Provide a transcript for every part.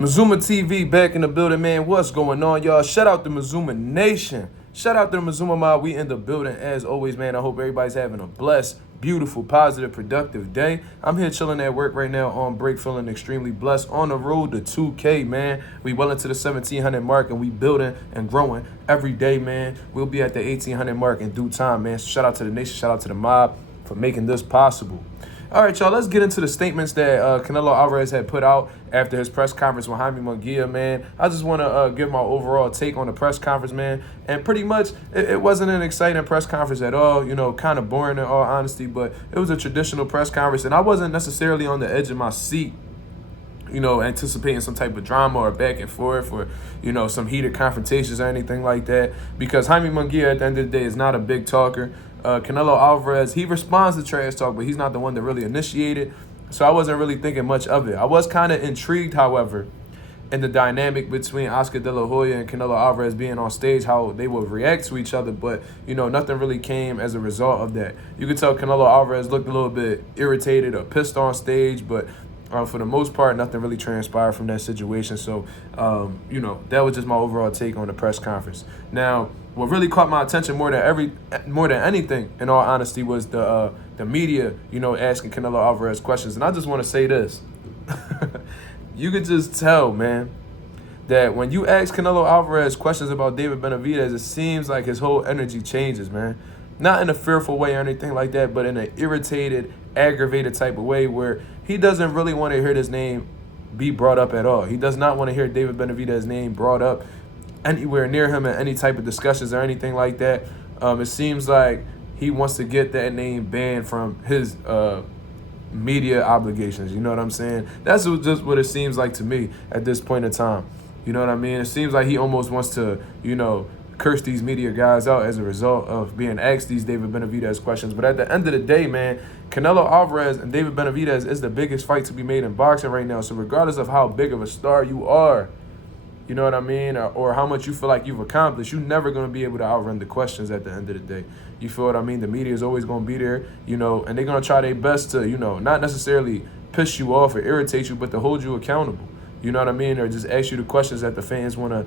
Mazuma TV back in the building, man. What's going on, y'all? Shout out to Mazuma Nation. Shout out to the Mazuma Mob. We in the building as always, man. I hope everybody's having a blessed, beautiful, positive, productive day. I'm here chilling at work right now on break, feeling extremely blessed. On the road to 2K, man. We well into the 1,700 mark, and we building and growing every day, man. We'll be at the 1,800 mark in due time, man. So shout out to the nation. Shout out to the mob for making this possible. All right, y'all, let's get into the statements that Canelo Alvarez had put out after his press conference with Jaime Munguia, man. I just want to give my overall take on the press conference, man. And pretty much, it wasn't an exciting press conference at all, you know, kind of boring in all honesty, but it was a traditional press conference, and I wasn't necessarily on the edge of my seat, you know, anticipating some type of drama or back and forth or, you know, some heated confrontations or anything like that, because Jaime Munguia at the end of the day is not a big talker. Canelo Alvarez, he responds to trash talk, but he's not the one that really initiated. So I wasn't really thinking much of it. I was kind of intrigued, however, in the dynamic between Oscar De La Hoya and Canelo Alvarez being on stage, how they would react to each other. But, you know, nothing really came as a result of that. You could tell Canelo Alvarez looked a little bit irritated or pissed on stage, but for the most part, nothing really transpired from that situation. So, you know, that was just my overall take on the press conference. Now, what really caught my attention more than anything, in all honesty, was the media, you know, asking Canelo Alvarez questions. And I just want to say this. You could just tell, man, that when you ask Canelo Alvarez questions about David Benavidez, it seems like his whole energy changes, man. Not in a fearful way or anything like that, but in an irritated, aggravated type of way where he doesn't really want to hear his name be brought up at all. He does not want to hear David Benavidez's name brought up anywhere near him in any type of discussions or anything like that. It seems like he wants to get that name banned from his media obligations. You know what I'm saying? That's just what it seems like to me at this point in time. You know what I mean? It seems like he almost wants to, you know, curse these media guys out as a result of being asked these David Benavidez questions. But at the end of the day, man, Canelo Alvarez and David Benavidez is the biggest fight to be made in boxing right now. So regardless of how big of a star you are, you know what I mean, or how much you feel like you've accomplished, you're never going to be able to outrun the questions at the end of the day. You feel what I mean? The media is always going to be there, you know, and they're going to try their best to, you know, not necessarily piss you off or irritate you, but to hold you accountable. You know what I mean? Or just ask you the questions that the fans want to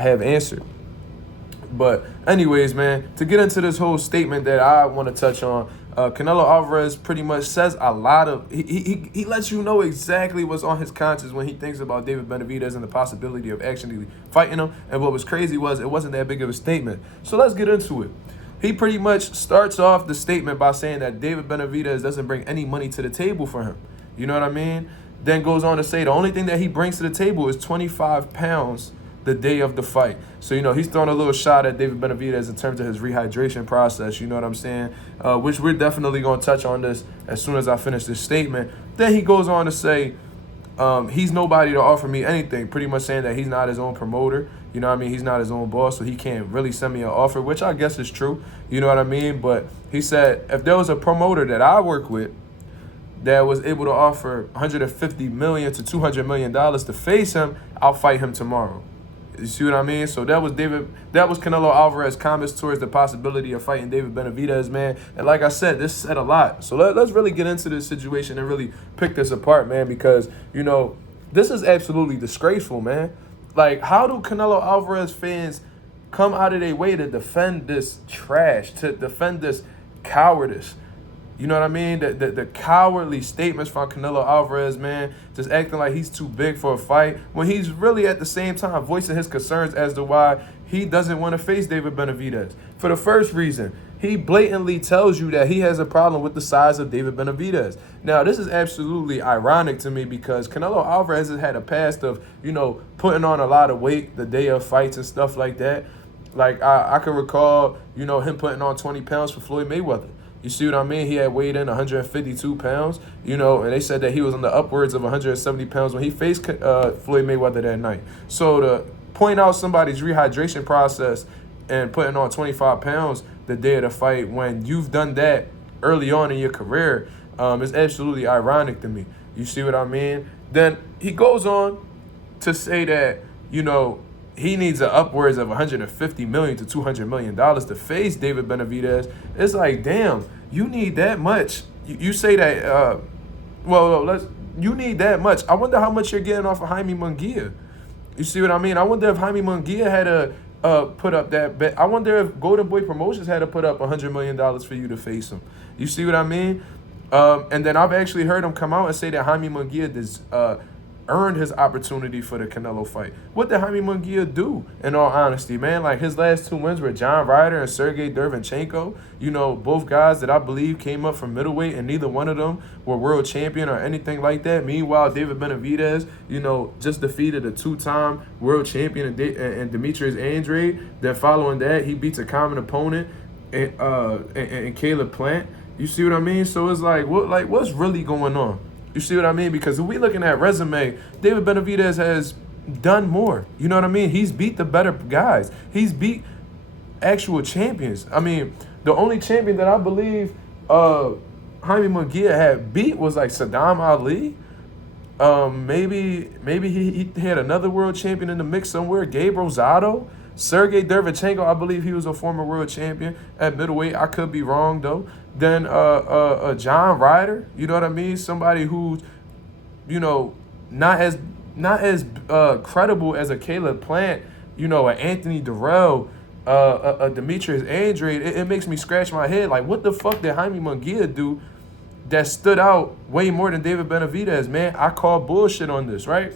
have answered. But anyways, man, to get into this whole statement that I want to touch on, Canelo Alvarez pretty much says a lot of, he lets you know exactly what's on his conscience when he thinks about David Benavidez and the possibility of actually fighting him. And what was crazy was it wasn't that big of a statement. So let's get into it. He pretty much starts off the statement by saying that David Benavidez doesn't bring any money to the table for him. You know what I mean? Then goes on to say the only thing that he brings to the table is 25 pounds the day of the fight. So, you know, he's throwing a little shot at David Benavidez in terms of his rehydration process, you know what I'm saying? Which we're definitely going to touch on this as soon as I finish this statement. Then he goes on to say he's nobody to offer me anything, pretty much saying that he's not his own promoter. You know what I mean? He's not his own boss, so he can't really send me an offer, which I guess is true. You know what I mean? But he said if there was a promoter that I work with that was able to offer $150 million to $200 million to face him, I'll fight him tomorrow. You see what I mean? So that was Canelo Alvarez's comments towards the possibility of fighting David Benavidez, man. And like I said, this said a lot. So let's really get into this situation and really pick this apart, man, because, you know, this is absolutely disgraceful, man. Like, how do Canelo Alvarez fans come out of their way to defend this trash, to defend this cowardice? You know what I mean? The cowardly statements from Canelo Alvarez, man, just acting like he's too big for a fight when he's really at the same time voicing his concerns as to why he doesn't want to face David Benavidez. For the first reason, he blatantly tells you that he has a problem with the size of David Benavidez. Now, this is absolutely ironic to me because Canelo Alvarez has had a past of, you know, putting on a lot of weight the day of fights and stuff like that. Like, I can recall, you know, him putting on 20 pounds for Floyd Mayweather. You see what I mean? He had weighed in 152 pounds, you know, and they said that he was on the upwards of 170 pounds when he faced Floyd Mayweather that night. So to point out somebody's rehydration process and putting on 25 pounds the day of the fight when you've done that early on in your career is absolutely ironic to me. You see what I mean? Then he goes on to say that, you know, he needs an upwards of $150 million to $200 million to face David Benavidez. It's like, damn, you need that much. You say that, well, let's you need that much. I wonder how much you're getting off of Jaime Munguia. You see what I mean? I wonder if Jaime Munguia had to put up that bet. I wonder if Golden Boy Promotions had to put up $100 million for you to face him. You see what I mean? And then I've actually heard him come out and say that Jaime Munguia earned his opportunity for the Canelo fight. What did Jaime Munguia do, in all honesty, man? Like, his last 2 wins were John Ryder and Sergey Derevyanchenko. You know, both guys that I believe came up from middleweight, and neither one of them were world champion or anything like that. Meanwhile, David Benavidez, you know, just defeated a 2-time world champion and Demetrius Andrade. Then following that, he beats a common opponent and Caleb Plant. You see what I mean? So it's like, what's really going on? You see what I mean? Because if we looking at resume, David Benavidez has done more. You know what I mean? He's beat the better guys. He's beat actual champions. I mean, the only champion that I believe Jaime Munguia had beat was like Saddam Ali. Maybe he had another world champion in the mix somewhere, Gabe Rosado. Sergey Derevyanchenko, I believe he was a former world champion at middleweight. I could be wrong, though. Then John Ryder, you know what I mean? Somebody who's, you know, not as credible as a Caleb Plant, you know, an Anthony Durrell, a Demetrius Andrade. It makes me scratch my head. Like, what the fuck did Jaime Munguia do that stood out way more than David Benavidez, man? I call bullshit on this, right?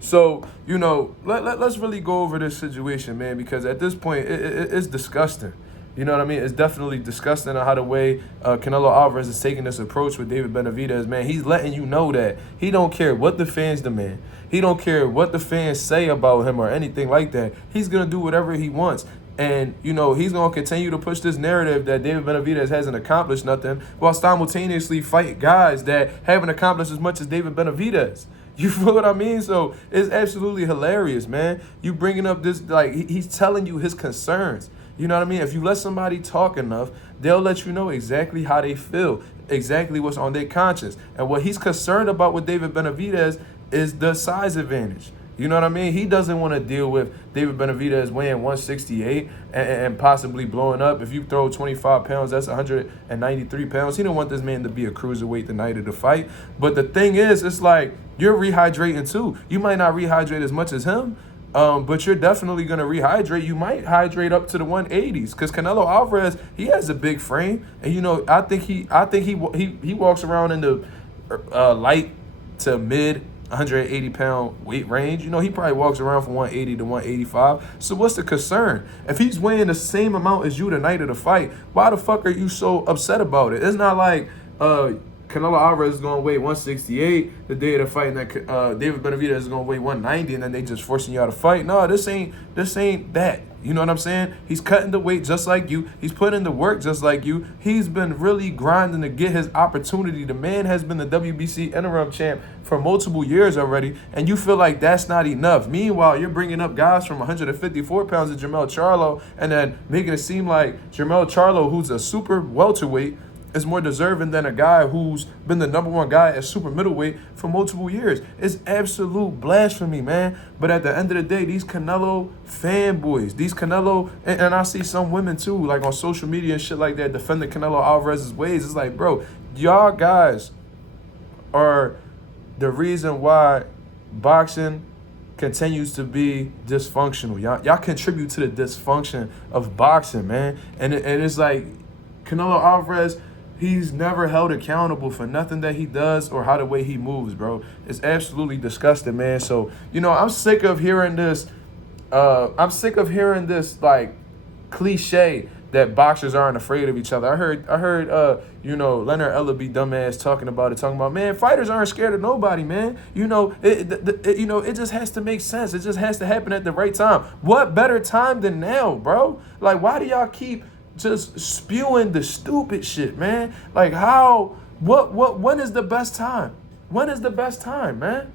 So, you know, let's really go over this situation, man, because at this point, it's disgusting. You know what I mean? It's definitely disgusting how the way Canelo Alvarez is taking this approach with David Benavidez, man. He's letting you know that he don't care what the fans demand. He don't care what the fans say about him or anything like that. He's going to do whatever he wants. And, you know, he's going to continue to push this narrative that David Benavidez hasn't accomplished nothing while simultaneously fight guys that haven't accomplished as much as David Benavidez. You feel what I mean? So it's absolutely hilarious, man. You bringing up this, like, he's telling you his concerns. You know what I mean? If you let somebody talk enough, they'll let you know exactly how they feel, exactly what's on their conscience. And what he's concerned about with David Benavidez is the size advantage. You know what I mean? He doesn't want to deal with David Benavidez weighing 168 and possibly blowing up. If you throw 25 pounds, that's 193 pounds. He don't want this man to be a cruiserweight the night of the fight. But the thing is, it's like, you're rehydrating too. You might not rehydrate as much as him, but you're definitely going to rehydrate. You might hydrate up to the 180s because Canelo Alvarez, he has a big frame. And, you know, I think he walks around in the light to mid 180-pound weight range. You know, he probably walks around from 180 to 185. So what's the concern? If he's weighing the same amount as you the night of the fight, why the fuck are you so upset about it? It's not like Canelo Alvarez is going to weigh 168 the day of the fight, and that David Benavidez is going to weigh 190, and then they just forcing you out to fight. No, this ain't that. You know what I'm saying? He's cutting the weight just like you. He's putting the work just like you. He's been really grinding to get his opportunity. The man has been the WBC interim champ for multiple years already, and you feel like that's not enough. Meanwhile, you're bringing up guys from 154 pounds of Jermell Charlo and then making it seem like Jermell Charlo, who's a super welterweight, is more deserving than a guy who's been the #1 guy at super middleweight for multiple years. It's absolute blasphemy, man. But at the end of the day, these Canelo fanboys, and I see some women too, like on social media and shit like that, defending Canelo Alvarez's ways. It's like, bro, y'all guys are the reason why boxing continues to be dysfunctional. Y'all contribute to the dysfunction of boxing, man. And it's like Canelo Alvarez, he's never held accountable for nothing that he does or how the way he moves, bro. It's absolutely disgusting, man. So, you know, I'm sick of hearing this. Like, cliche that boxers aren't afraid of each other. I heard, you know, Leonard Ellaby dumbass talking about, man, fighters aren't scared of nobody, man. You know, it just has to make sense. It just has to happen at the right time. What better time than now, bro? Like, why do y'all keep just spewing the stupid shit, man? Like, when is the best time? When is the best time, man?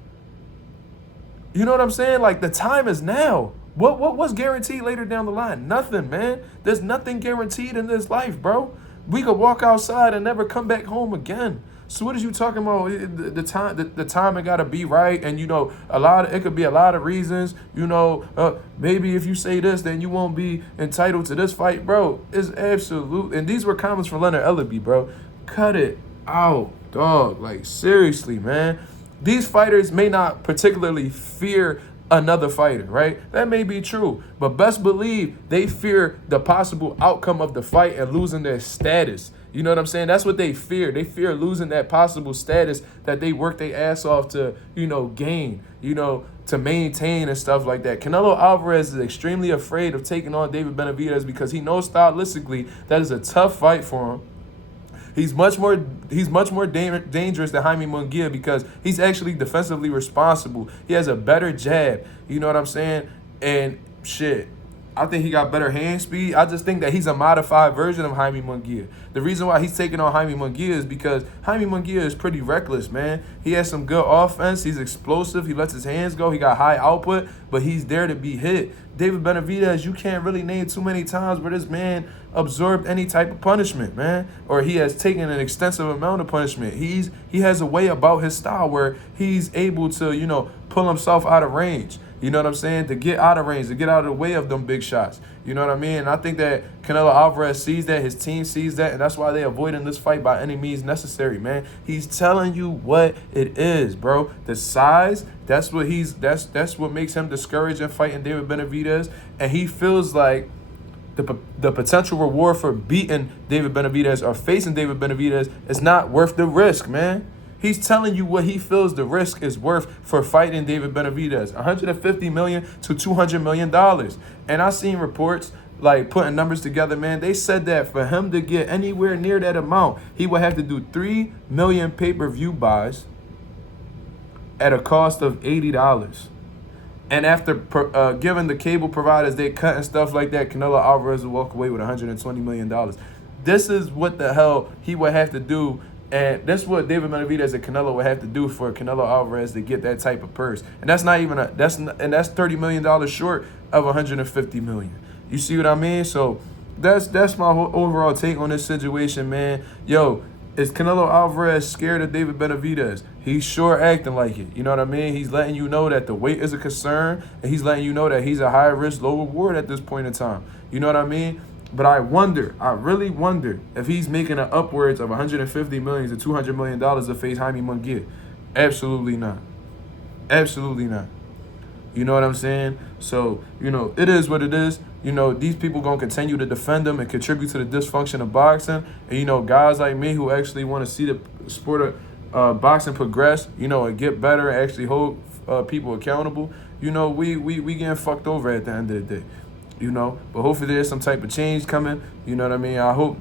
You know what I'm saying? Like, the time is now. What's guaranteed later down the line? Nothing, man. There's nothing guaranteed in this life, bro. We could walk outside and never come back home again. So what is you talking about? The timing gotta be right, and you know, it could be a lot of reasons. You know, maybe if you say this, then you won't be entitled to this fight, bro. It's absolute. And these were comments from Leonard Ellaby, bro. Cut it out. Dog, like, seriously, man. These fighters may not particularly fear another fighter, right? That may be true. But best believe they fear the possible outcome of the fight and losing their status. You know what I'm saying? That's what they fear. They fear losing that possible status that they work their ass off to, gain, to maintain and stuff like that. Canelo Alvarez is extremely afraid of taking on David Benavidez because he knows stylistically that is a tough fight for him. He's much more dangerous than Jaime Munguia because he's actually defensively responsible. He has a better jab. You know what I'm saying? And shit, I think he got better hand speed. I just think that he's a modified version of Jaime Munguia. The reason why he's taking on Jaime Munguia is because Jaime Munguia is pretty reckless, man. He has some good offense. He's explosive. He lets his hands go. He got high output, but he's there to be hit. David Benavidez, you can't really name too many times where this man absorbed any type of punishment, man, or he has taken an extensive amount of punishment. He has a way about his style where he's able to, pull himself out of range. You know what I'm saying? To get out of range, to get out of the way of them big shots. You know what I mean? And I think that Canelo Alvarez sees that, his team sees that, and that's why they're avoiding this fight by any means necessary, man. He's telling you what it is, bro. The size, that's what makes him discouraged in fighting David Benavidez. And he feels like the potential reward for beating David Benavidez or facing David Benavidez is not worth the risk, man. He's telling you what he feels the risk is worth for fighting David Benavidez. $150 million to $200 million. And I seen reports like putting numbers together, man. They said that for him to get anywhere near that amount, he would have to do 3 million pay-per-view buys at a cost of $80. And after giving the cable providers their cut and stuff like that, Canelo Alvarez will walk away with $120 million. This is what the hell he would have to do. And that's what David Benavidez and Canelo would have to do for Canelo Alvarez to get that type of purse. And that's not even that's $30 million short of $150 million. You see what I mean? So that's my whole overall take on this situation, man. Yo, is Canelo Alvarez scared of David Benavidez? He's sure acting like it. You know what I mean? He's letting you know that the weight is a concern, and he's letting you know that he's a high risk, low reward at this point in time. You know what I mean? But I really wonder if he's making an upwards of $150 million to $200 million to face Jaime Munguia. Absolutely not. Absolutely not. You know what I'm saying? So, it is what it is. These people going to continue to defend them and contribute to the dysfunction of boxing. And, guys like me who actually want to see the sport of boxing progress, and get better and actually hold people accountable, we getting fucked over at the end of the day. But hopefully there's some type of change coming. You know what I mean? I hope,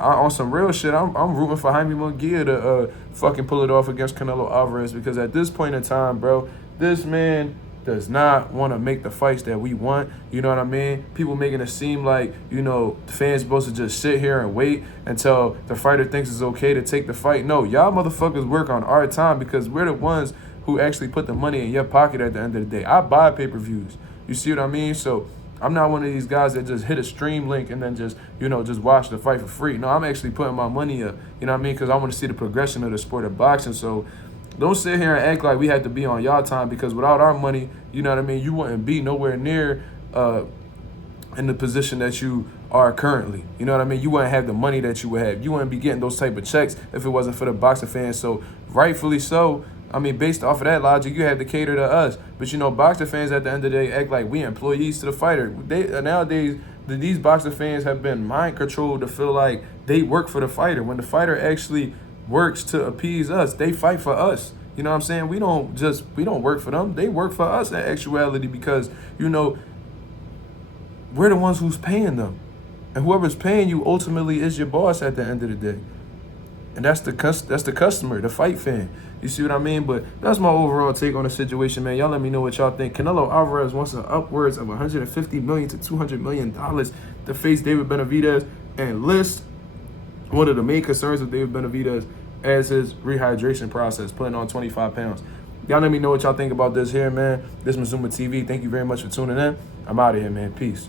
on some real shit, I'm rooting for Jaime Munguia to fucking pull it off against Canelo Alvarez, because at this point in time, bro, this man does not want to make the fights that we want. You know what I mean? People making it seem like, the fans supposed to just sit here and wait until the fighter thinks it's okay to take the fight. No, y'all motherfuckers work on our time, because we're the ones who actually put the money in your pocket at the end of the day. I buy pay-per-views. You see what I mean? So I'm not one of these guys that just hit a stream link and then just watch the fight for free. No, I'm actually putting my money up, you know what I mean? Because I want to see the progression of the sport of boxing. So don't sit here and act like we had to be on y'all time, because without our money, you know what I mean, you wouldn't be nowhere near in the position that you are currently. You know what I mean? You wouldn't have the money that you would have. You wouldn't be getting those type of checks if it wasn't for the boxing fans. So rightfully so. I mean, based off of that logic, you had to cater to us. But, boxing fans at the end of the day act like we employees to the fighter. Nowadays, these boxing fans have been mind controlled to feel like they work for the fighter. When the fighter actually works to appease us, they fight for us. You know what I'm saying? We don't work for them. They work for us in actuality, because, we're the ones who's paying them. And whoever's paying you ultimately is your boss at the end of the day. And that's the customer, the fight fan. You see what I mean? But that's my overall take on the situation, man. Y'all let me know what y'all think. Canelo Alvarez wants an upwards of $150 million to $200 million to face David Benavidez, and list one of the main concerns of David Benavidez as his rehydration process, putting on 25 pounds. Y'all let me know what y'all think about this here, man. This is Mazuma TV. Thank you very much for tuning in. I'm out of here, man. Peace.